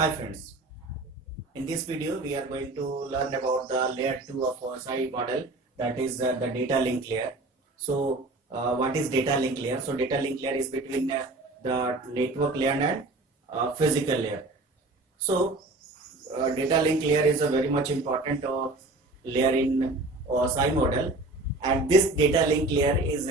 Hi friends, in this video we are going to learn about the layer 2 of OSI model, that is the data link layer. So what is data link layer? So data link layer is between the network layer and physical layer. So data link layer is a very much important layer in OSI model, and this data link layer is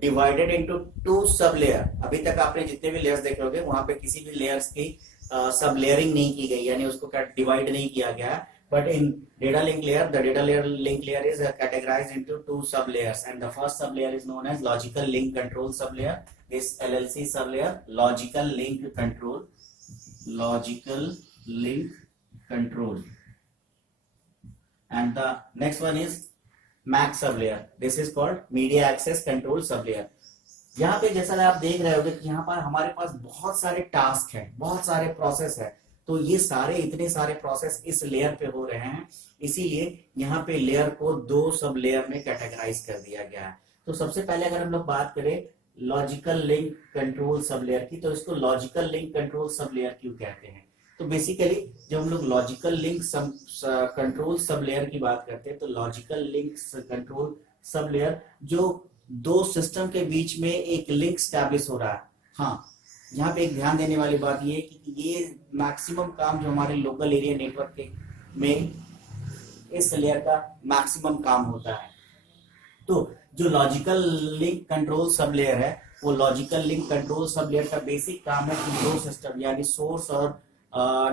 divided into two sub layer. अभी तक आपने जितने भी layers देखे होंगे वहां पे किसी भी लेयर्स की सब लेयरिंग नहीं की गई, यानी उसको डिवाइड नहीं किया गया। But in data link layer, the data layer link layer is categorised into two sub layers, and the first sub layer is known as logical link control sub layer, this LLC sub layer, logical link control, logical link control, and the next one is MAC sublayer. This is called media access control sublayer. यहाँ पे जैसा आप देख रहे होगे कि यहाँ पर हमारे पास बहुत सारे टास्क हैं, बहुत सारे प्रोसेस है। तो ये सारे इतने सारे प्रोसेस इस लेयर पे हो रहे हैं, इसीलिए यहाँ पे लेयर को दो सब लेयर में कैटेगराइज कर दिया गया है। तो सबसे पहले अगर हम लोग बात करें logical link control sub layer की, तो इसको logical link control sub layer क्यों कहते हैं? तो बेसिकली जब हम लोग logical link control sub layer की बात करते हैं, तो logical link control sub layer जो दो सिस्टम के बीच में एक लिंक स्टैब्लिश हो रहा है। हाँ, यहाँ पे एक ध्यान देने वाली बात ये है कि ये मैक्सिमम काम जो हमारे लोकल एरिया नेटवर्क के में इस लेयर का मैक्सिमम काम होता है। तो जो logical link control sub layer है, वो logical link control sub layer का बेसिक काम है कि दो सिस्टम यानी सोर्स और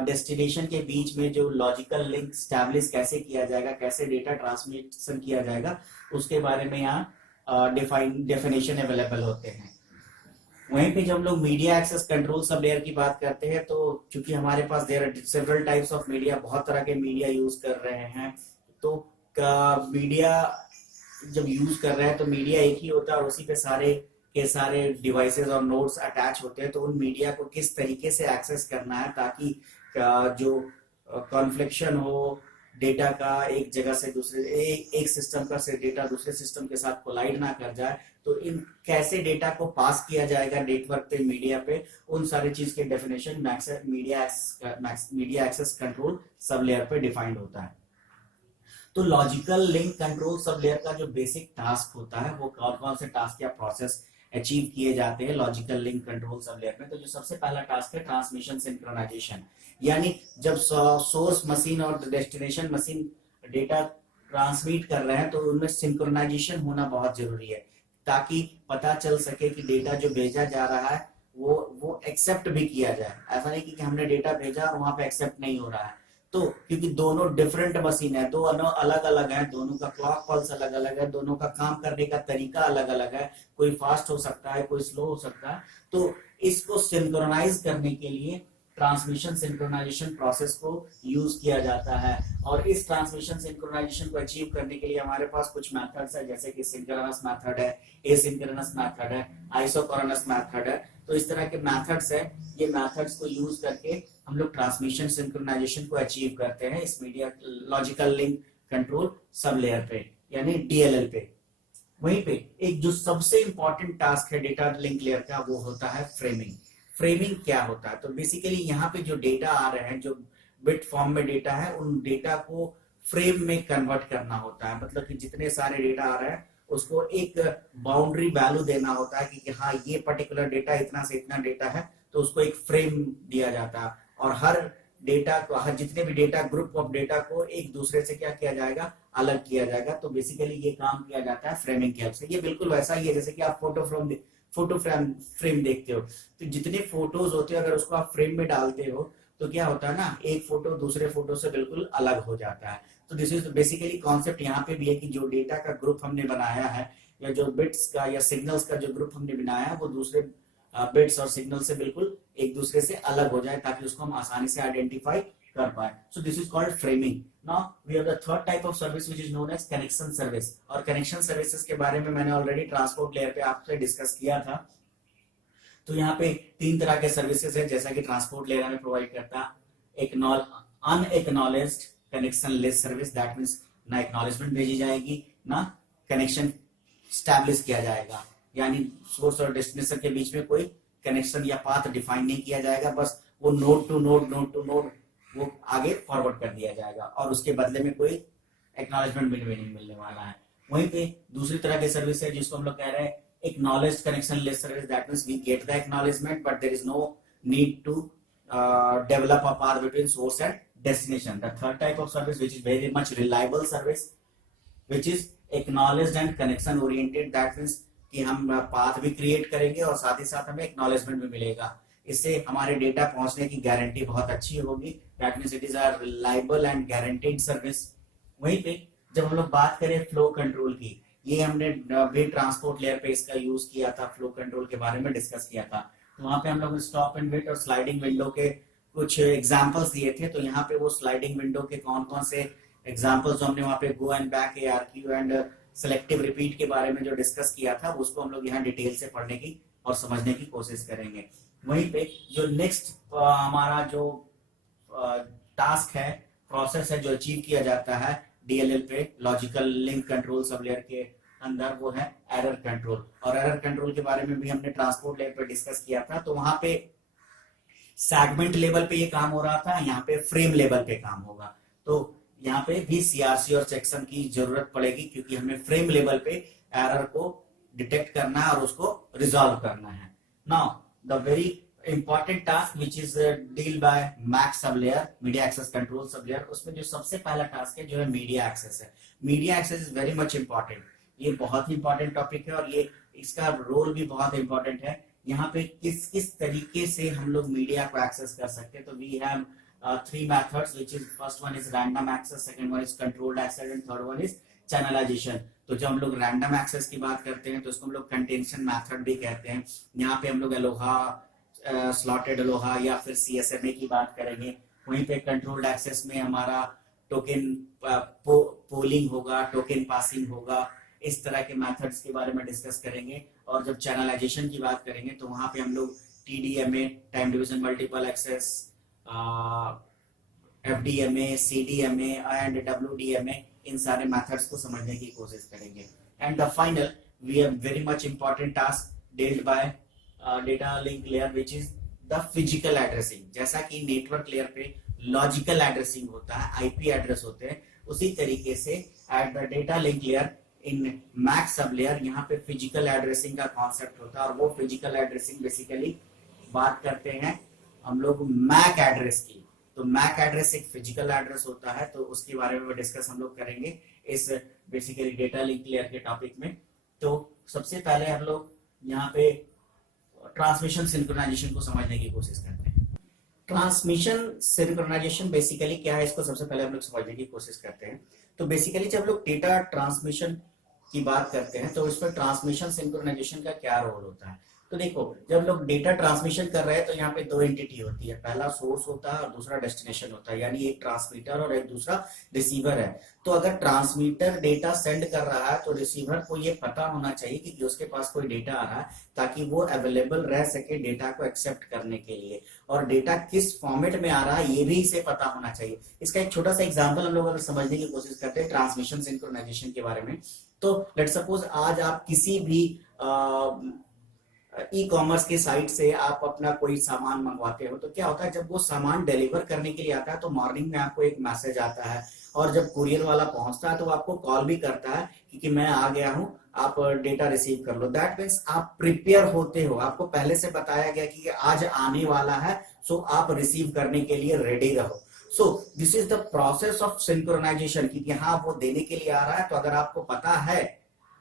डेस्टिनेशन के बीच में जो लॉजिकल लिंक स्टैब्लिश कैसे किया जाएगा, कैसे डेटा ट्रांसमिशन किया जाएगा, उसके बारे में यहाँ डेफिनेशन अवेलेबल होते हैं। वहीं पे जब हम लोग media access control sub layer की बात करते हैं, तो चूंकि हमारे पास there are several types of media, बहुत तरह के मीडिया यूज कर रहे हैं, तो मीडिया जब यूज कर रहे हैं तो मीडिया एक ही होता है और उसी पे सारे के सारे डिवाइसेस और नोड्स अटैच होते हैं। तो उन मीडिया को किस तरीके से एक्सेस करना है ताकि जो कॉन्फ्लिक्शन हो डेटा का एक जगह से दूसरे एक सिस्टम का से डेटा दूसरे सिस्टम के साथ कोलाइड ना कर जाए, तो इन कैसे डेटा को पास किया जाएगा नेटवर्क पे मीडिया पे, उन सारी चीज के definition media access control sub layer पे डिफाइंड होता है। तो logical link control sub layer का जो बेसिक टास्क होता है, वो कौन कौन से टास्क या प्रोसेस अचीव किए जाते हैं logical link control sub layer में। तो जो सबसे पहला टास्क है ट्रांसमिशन सिंक्रोनाइजेशन, यानी जब सोर्स मशीन और डेस्टिनेशन मशीन डेटा ट्रांसमिट कर रहे हैं तो उनमें सिंक्रोनाइजेशन होना बहुत जरूरी है, ताकि पता चल सके कि डेटा जो भेजा जा रहा है वो एक्सेप्ट भी किया जाए। ऐसा नहीं कि हमने डेटा भेजा और वहां पे एक्सेप्ट नहीं हो रहा है। तो क्योंकि दोनों डिफरेंट मशीन है, दोनों अलग अलग है, दोनों का क्लॉक पल्स अलग अलग है, दोनों का काम करने का तरीका अलग अलग है, कोई फास्ट हो सकता है, कोई स्लो हो सकता है। तो इसको सिंक्रोनाइज करने के लिए ट्रांसमिशन सिंक्रोनाइजेशन प्रोसेस को यूज किया जाता है। और इस ट्रांसमिशन सिंक्रोनाइजेशन को अचीव करने के लिए हमारे पास कुछ मेथड्स है, जैसे कि सिंक्रोनस मेथड है, एसिंक्रोनस मेथड है, आइसोक्रोनस मेथड है। तो इस तरह के मेथड्स है, ये मेथड्स को यूज करके हम लोग ट्रांसमिशन सिंक्रोनाइजेशन को अचीव करते हैं इस media logical link control sub layer पे, यानी DLL पे। वहीं पे एक जो सबसे इंपॉर्टेंट टास्क है डेटा लिंक लेयर का, वो होता है फ्रेमिंग। फ्रेमिंग क्या होता है? तो बेसिकली यहाँ पे जो डेटा आ रहे हैं, जो बिट फॉर्म में डेटा है, उन डेटा को फ्रेम में कन्वर्ट करना होता है। मतलब कि जितने सारे डेटा आ रहे हैं उसको एक बाउंड्री वैल्यू देना होता है कि हाँ ये पर्टिकुलर डेटा इतना से इतना डेटा है, तो उसको एक फ्रेम दिया जाता है। और हर डेटा को, हर जितने भी डेटा ग्रुप ऑफ डेटा को एक दूसरे से क्या किया जाएगा, अलग किया जाएगा। तो बेसिकली ये काम किया जाता है फ्रेमिंग की हेल्प से। ये बिल्कुल वैसा ही है जैसे कि आप फोटो फ्रेम देखते हो, तो जितने फोटोज होते हैं अगर उसको आप फ्रेम में डालते हो तो क्या होता है ना, एक फोटो दूसरे फोटो से बिल्कुल अलग हो जाता है। तो दिस इज बेसिकली कॉन्सेप्ट यहाँ पे भी है कि जो डेटा का ग्रुप हमने बनाया है, या जो बिट्स का या सिग्नल्स का जो ग्रुप हमने बनाया है, वो दूसरे बिट्स और सिग्नल से बिल्कुल एक दूसरे से अलग हो जाए, ताकि उसको हम आसानी से आइडेंटिफाई कर पाए। So this is called framing. Now we have the third type of service which is known as connection service. और कनेक्शन सर्विसेज के बारे में मैंने ऑलरेडी ट्रांसपोर्ट लेयर पे आपसे डिस्कस किया था। तो यहाँ पे तीन तरह के सर्विसेज है, जैसा कि ट्रांसपोर्ट लेयर में प्रोवाइड करता है। Unacknowledged connection less service, that means ना एक्नॉलेजमेंट भेजी जाएगी, ना कनेक्शन स्टैब्लिश किया जाएगा, यानी सोर्स और डेस्टिनेशन के बीच में कोई कनेक्शन या पाथ डिफाइन नहीं किया जाएगा, बस वो नोड वो आगे फॉरवर्ड कर दिया जाएगा और उसके बदले में कोई एक्नॉलेजमेंट भी नहीं मिलने वाला है। वहीं पे दूसरी तरह की सर्विस है जिसको हम लोग कह रहे हैं acknowledged connection less service, that means we get the acknowledgement but there is no need to develop a path between source and destination. The third type of service, which is very much reliable service, which is acknowledged and connection oriented, that means कि हम path भी create करेंगे और साथ ही साथ हमें acknowledgement भी मिलेगा। इससे हमारे डेटा पहुंचने की गारंटी बहुत अच्छी होगी। That means it is a reliable and guaranteed service. वहीं पे जब हम लोग बात करें फ्लो कंट्रोल की, ये हमने वेब ट्रांसपोर्ट लेयर पे इसका यूज किया था, फ्लो कंट्रोल के बारे में डिस्कस किया था। तो वहां पे हम लोग स्टॉप एंड वेट और स्लाइडिंग विंडो के कुछ एग्जांपल्स दिए थे। तो यहाँ पे वो स्लाइडिंग विंडो के कौन कौन से एग्जांपल्स हमने वहां पे go and back, ARQ and selective repeat के बारे में जो डिस्कस किया था, उसको हम लोग यहाँ डिटेल से पढ़ने की और समझने की कोशिश करेंगे। वहीं पे जो नेक्स्ट हमारा जो टास्क है, प्रोसेस है जो अचीव किया जाता है DLL पे, logical link control sub layer के अंदर, वो है एरर कंट्रोल। और एरर कंट्रोल के बारे में भी हमने ट्रांसपोर्ट लेयर पे डिस्कस किया था। तो वहां पे सेगमेंट लेवल पे ये काम हो रहा था, यहाँ पे फ्रेम लेवल पे काम होगा। तो यहाँ पे भी CRC और चेकसम की जरूरत पड़ेगी क्योंकि हमें फ्रेम लेवल पे एरर को डिटेक्ट करना है और उसको रिजॉल्व करना है। Now the very important task which is deal by MAC sub layer, media access control sub layer, उसमें जो सबसे पहला टास्क है जो है मीडिया एक्सेस है। Media access is very much important. ये बहुत ही इंपॉर्टेंट टॉपिक है और ये इसका रोल भी बहुत इंपॉर्टेंट है। यहाँ पे किस किस तरीके से हम लोग मीडिया को एक्सेस कर सकते हैं। तो we have three methods, which is first one is random access, second one is controlled access and third one is channelization। तो जब हम लोग रैंडम एक्सेस की बात करते हैं तो इसको हम लोग कंटेंशन मेथड भी कहते हैं। यहाँ पे हम लोग अलोहा, स्लॉटेड अलोहा या फिर CSMA की बात करेंगे। वहीं पे कंट्रोल्ड एक्सेस में हमारा टोकन पोलिंग होगा, टोकन पासिंग होगा, इस तरह के मेथड्स के बारे में डिस्कस करेंगे। और जब चैनलाइजेशन की बात करेंगे तो वहां पे हम लोग TDMA, time division multiple access, FDMA, CDMA and WDMA, इन सारे मेथड्स को समझने की कोशिश करेंगे। And the final we have very much important task dealed by data link layer which is the physical addressing. जैसा कि नेटवर्क लेयर पे लॉजिकल एड्रेसिंग होता है, IP एड्रेस होते हैं, उसी तरीके से at the data link layer in MAC sub layer यहाँ पे फिजिकल एड्रेसिंग का कॉन्सेप्ट होता है। और वो फिजिकल एड्रेसिंग बेसिकली बात करते हैं हम लोग मैक एड्रेस की। तो मैक एड्रेस एक फिजिकल एड्रेस होता है, तो उसके बारे में डिस्कस हम लोग करेंगे इस बेसिकली डेटा लिंक लेयर के टॉपिक में। तो सबसे पहले हम लोग यहाँ पे ट्रांसमिशन सिंक्रोनाइजेशन को समझने की कोशिश करते हैं। ट्रांसमिशन सिंक्रोनाइजेशन बेसिकली क्या है, इसको सबसे पहले हम लोग समझने की कोशिश करते हैं। तो बेसिकली जब लोग डेटा ट्रांसमिशन की बात करते हैं तो इसमें ट्रांसमिशन सिंक्रोनाइजेशन का क्या रोल होता है। तो देखो, जब लोग डेटा ट्रांसमिशन कर रहे हैं तो यहाँ पे दो एंटिटी होती है, पहला सोर्स होता है और दूसरा डेस्टिनेशन होता है, यानी एक ट्रांसमीटर और एक दूसरा रिसीवर है। तो अगर ट्रांसमीटर डेटा सेंड कर रहा है तो रिसीवर को ये पता होना चाहिए कि उसके पास कोई डेटा आ रहा है, ताकि वो अवेलेबल रह सके डेटा को एक्सेप्ट करने के लिए। और डेटा किस फॉर्मेट में आ रहा है ये भी इसे पता होना चाहिए। इसका एक छोटा सा एग्जाम्पल हम लोग अगर समझने की कोशिश करते हैं ट्रांसमिशन सिंक्रोनाइजेशन के बारे में। तो लेट्स सपोज आज आप किसी भी ई-कॉमर्स के साइट से आप अपना कोई सामान मंगवाते हो, तो क्या होता है जब वो सामान डिलीवर करने के लिए आता है तो मॉर्निंग में आपको एक मैसेज आता है, और जब कुरियर वाला पहुंचता है तो आपको कॉल भी करता है कि मैं आ गया हूं, आप डेटा रिसीव कर लो। दैट मीन्स आप प्रिपेयर होते हो, आपको पहले से बताया गया कि आज आने वाला है, सो आप रिसीव करने के लिए रेडी रहो। So this is the process of synchronization कि हाँ वो देने के लिए आ रहा है। तो अगर आपको पता है,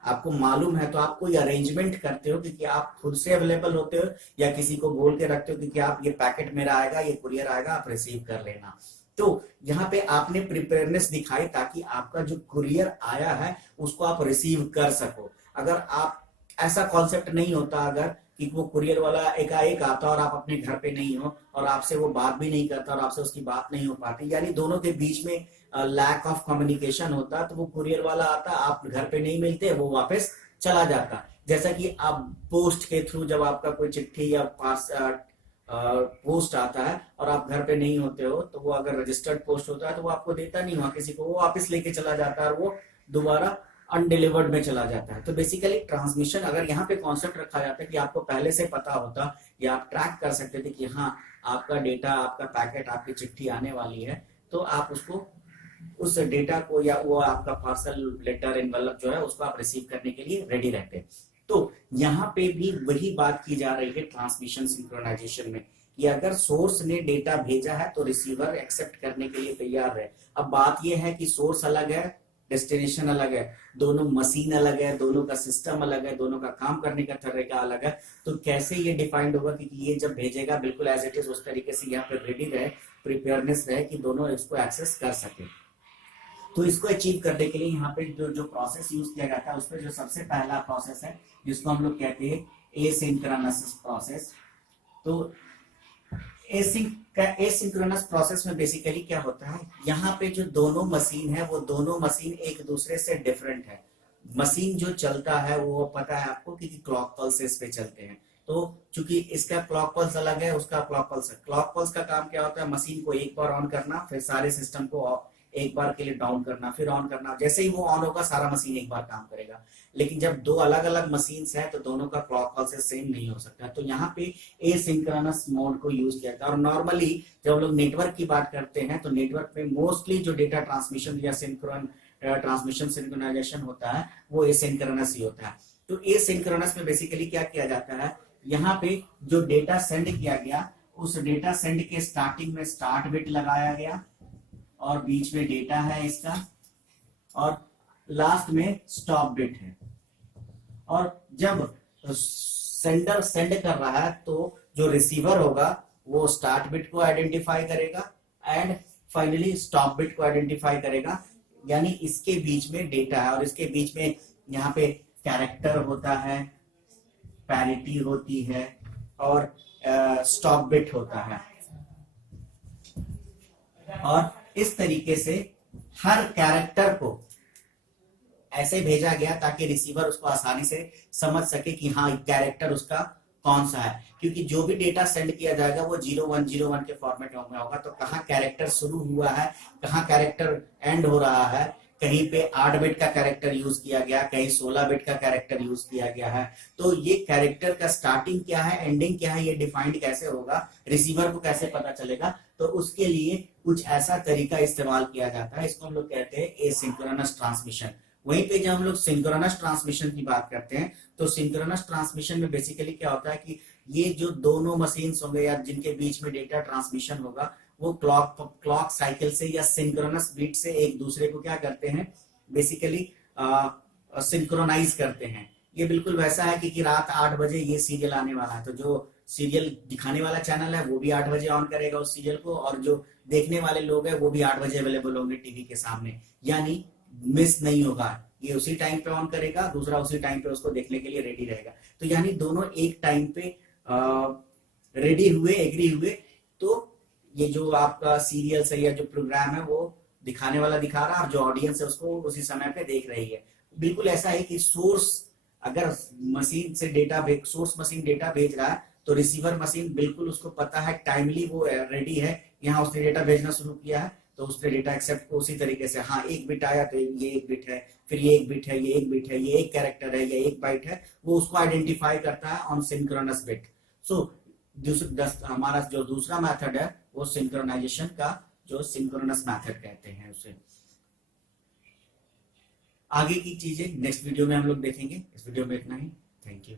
आपको मालूम है, तो आप कोई अरेंजमेंट करते हो क्योंकि आप खुद से अवेलेबल होते हो या किसी को बोल के रखते हो क्योंकि आप ये पैकेट मेरा आएगा, ये कुरियर आएगा, आप रिसीव कर लेना। तो यहाँ पे आपने प्रिपेयरनेस दिखाई ताकि आपका जो कुरियर आया है उसको आप रिसीव कर सको। अगर आप ऐसा कॉन्सेप्ट नहीं होता अगर कि वो कुरियर वाला एकाएक आता और आप अपने घर पे नहीं हो और आपसे वो बात भी नहीं करता और आपसे उसकी बात नहीं हो पाती, यानी दोनों के बीच में लैक ऑफ कम्युनिकेशन होता, तो वो कुरियर वाला आता, आप घर पे नहीं मिलते, वो वापस चला जाता। जैसा कि आप पोस्ट के थ्रू जब आपका कोई चिट्ठी या पोस्ट आता है और आप घर पे नहीं होते हो, तो वो अगर रजिस्टर्ड पोस्ट होता है तो वो आपको देता नहीं, वहां किसी को, वो वापस लेके चला जाता है और वो दोबारा अनडिलीवर्ड में चला जाता है। तो बेसिकली ट्रांसमिशन, अगर यहाँ पे कॉन्सेप्ट रखा जाता है कि आपको पहले से पता होता या आप ट्रैक कर सकते थे कि हाँ आपका डेटा, आपका पैकेट, आपकी चिट्ठी आने वाली है, तो आप उसको, उस डेटा को या वो आपका पार्सल, लेटर, एनवेलप जो है उसको आप रिसीव करने के लिए रेडी रहते हैं। तो यहाँ पे भी वही बात की जा रही है ट्रांसमिशन सिंक्रोनाइजेशन में, कि अगर सोर्स ने डेटा भेजा है तो रिसीवर एक्सेप्ट करने के लिए तैयार है। अब बात यह है कि सोर्स अलग है, डेस्टिनेशन अलग है, दोनों मशीन अलग है, दोनों का सिस्टम अलग है, दोनों का काम करने का तरीका अलग है। तो कैसे ये डिफाइंड होगा कि ये जब भेजेगा बिल्कुल एज इट इज उस तरीके से यहाँ पे रेडी रहे, प्रिपेयरनेस रहे कि दोनों इसको एक्सेस कर सके। तो इसको अचीव करने के लिए यहाँ पे जो प्रोसेस यूज किया जाता है, उसमें जो सबसे पहला प्रोसेस है जिसको हम लोग कहते हैं एसिंक्रोनस प्रोसेस। तो एसिंक्रोनस प्रोसेस में बेसिकली क्या होता है, यहाँ पे जो दोनों मशीन है वो दोनों मशीन एक दूसरे से डिफरेंट है। मशीन जो चलता है वो पता है आपको कि क्लॉक पल्सेस पे चलते हैं। तो चूंकि इसका क्लॉक पल्स अलग है, उसका क्लॉक पल्स का काम क्या होता है, मशीन को एक बार ऑन करना, फिर सारे सिस्टम को एक बार के लिए डाउन करना, फिर ऑन करना। जैसे ही वो ऑन होगा सारा मशीन एक बार काम करेगा। लेकिन जब दो अलग अलग मशीन है तो दोनों का क्लॉक पल्स सेम नहीं हो सकता। तो यहाँ पे एसिंक्रोनस मोड को यूज किया जाता है। और नॉर्मली जब हम लोग नेटवर्क की बात करते हैं तो नेटवर्क में मोस्टली जो डेटा ट्रांसमिशन या ट्रांसमिशन सिंक्रोनाइजेशन होता है वो एसिंक्रोनस ही होता है। तो एसिंक्रोनस में बेसिकली क्या किया जाता है, यहाँ पे जो डेटा सेंड किया गया उस डेटा सेंड के स्टार्टिंग में स्टार्ट बिट लगाया गया, और बीच में डेटा है इसका, और लास्ट में स्टॉप बिट है। और जब सेंडर सेंड कर रहा है तो जो रिसीवर होगा वो स्टार्ट बिट को आइडेंटिफाई करेगा एंड फाइनली स्टॉप बिट को आइडेंटिफाई करेगा। यानी इसके बीच में डेटा है और इसके बीच में यहाँ पे कैरेक्टर होता है, पैरिटी होती है और स्टॉप बिट होता है। और इस तरीके से हर कैरेक्टर को ऐसे भेजा गया ताकि रिसीवर उसको आसानी से समझ सके कि हाँ कैरेक्टर उसका कौन सा है। क्योंकि जो भी डेटा सेंड किया जाएगा वो 0101 के फॉर्मेट में होगा। तो कहाँ कैरेक्टर शुरू हुआ है, कहाँ कैरेक्टर एंड हो रहा है, कहीं पे 8 बिट का कैरेक्टर यूज किया गया, कहीं 16 बिट का कैरेक्टर यूज किया गया है। तो ये कैरेक्टर का स्टार्टिंग क्या है, एंडिंग क्या है, ये डिफाइंड कैसे होगा, रिसीवर को कैसे पता चलेगा। तो उसके लिए कुछ ऐसा तरीका इस्तेमाल किया जाता है, इसको हम लोग कहते हैं एसिंक्रोनस ट्रांसमिशन। वहीं पे जब हम लोग सिंक्रोनस ट्रांसमिशन की बात करते हैं तो सिंक्रोनस ट्रांसमिशन में बेसिकली क्या होता है कि ये जो दोनों मशीन्स होंगे या जिनके बीच में डेटा ट्रांसमिशन होगा वो क्लॉक साइकिल से या सिंक्रोनस बीट से एक दूसरे को क्या करते हैं, बेसिकली सिंक्रोनाइज करते हैं। ये बिल्कुल वैसा है कि रात 8 बजे ये सीरियल आने वाला है, तो जो सीरियल दिखाने वाला चैनल है वो भी 8 बजे ऑन करेगा उस सीरियल को, और जो देखने वाले लोग हैं वो भी 8 बजे अवेलेबल होंगे टीवी के सामने। यानी मिस नहीं होगा, ये उसी टाइम पे ऑन करेगा, दूसरा उसी टाइम पे उसको देखने के लिए रेडी रहेगा। तो यानी दोनों एक टाइम पे रेडी हुए, एग्री हुए, तो ये जो आपका सीरियल है या जो प्रोग्राम है वो दिखाने वाला दिखा रहा है और जो ऑडियंस है उसको उसी समय पे देख रही है। बिल्कुल ऐसा है कि सोर्स अगर मशीन से डेटा, सोर्स मशीन डेटा भेज रहा है तो रिसीवर मशीन बिल्कुल उसको पता है, टाइमली वो रेडी है, यहाँ उसने डेटा भेजना शुरू किया है तो उसने डेटा एक्सेप्ट को उसी तरीके से, हाँ एक बिट आया तो ये एक बिट है, फिर ये एक बिट है, ये एक बिट है, ये एक कैरेक्टर है, ये एक बाइट है, वो उसको आइडेंटिफाई करता है ऑन सिंक्रोनस बिट। सो हमारा जो दूसरा मेथड है वो सिंक्रोनाइजेशन का, जो सिंक्रोनस मेथड कहते हैं उसे। आगे की चीजें नेक्स्ट वीडियो में हम लोग देखेंगे। इस वीडियो में इतना ही। Thank you.